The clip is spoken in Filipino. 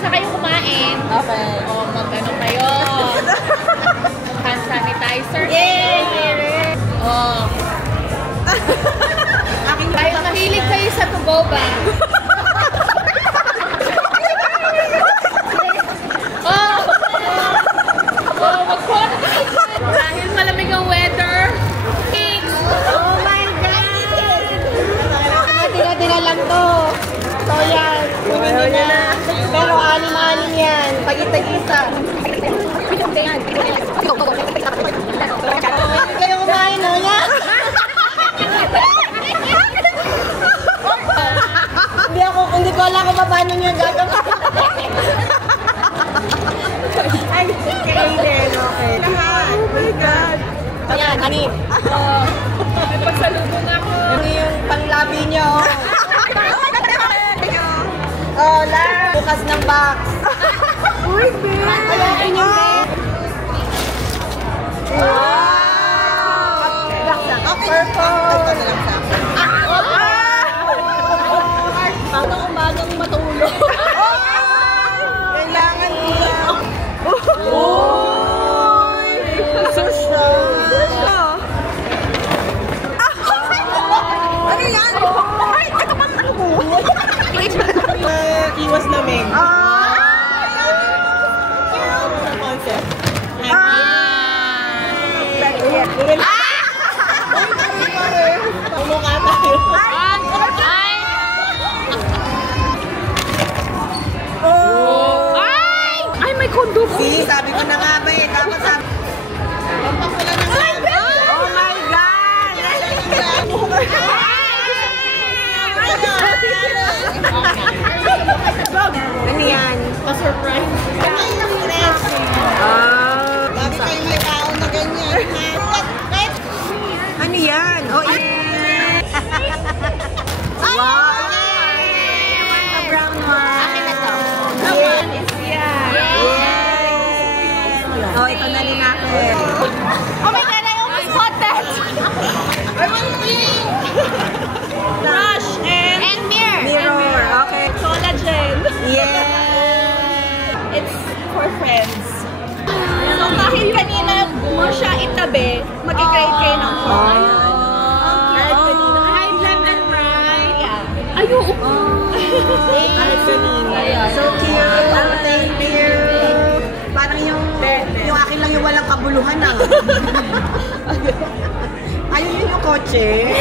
na kayo kumain. Okay. O, mag-ano kayo. Hand sanitizer. Yay! O. Kahit mahilig kayo sa to-go ba? Dahil malamig ang weather. Oh my God! Tira-tira lang to. So yan, kunin nyo na. Pero anim-anim yan. Pag-isa-isa. Kayo kumain, no? Yan! Hindi ko alam kung paano nyo gagawin. Ay, kainin. Okay. Oh my God. Ayan, anin. May pagsalubong ako. Ano yung panglabi nyo? Oh, la. Bukas ng box. Uy, babe. Ayain nyo, babe. Wow. Purple. Paano umagang matulog? Kailangan nila. Uy! Susya! Ano yan? Ay! Ito pang ano mo? Iwas lamig. Sa concept. Umukha tayo. Ay, may kondo po. See, sabi ko na nga ba eh. Dapat sabi. Pampakula na nga. Oh my God! Ano yan? Pa-surprise. Bago kayo may tao na ganyan. Ano yan? Oh, yeah! Wow! The brown one. Akin na to. The one is yan. Yes! Oh, ito na rin natin. Oh my God, I almost bought that. I want pink! Brush and mirror. Mirror. Okay. Collagen. Yeah! It's for friends. So kahit kanina mo siya itabi, mag-create kayo ng fun. Hide left and right. Yeah. Ayun. So cute. Oh, thank you. Parang yung akin lang yung walang kabuluhan ah. Ayun yung kotse.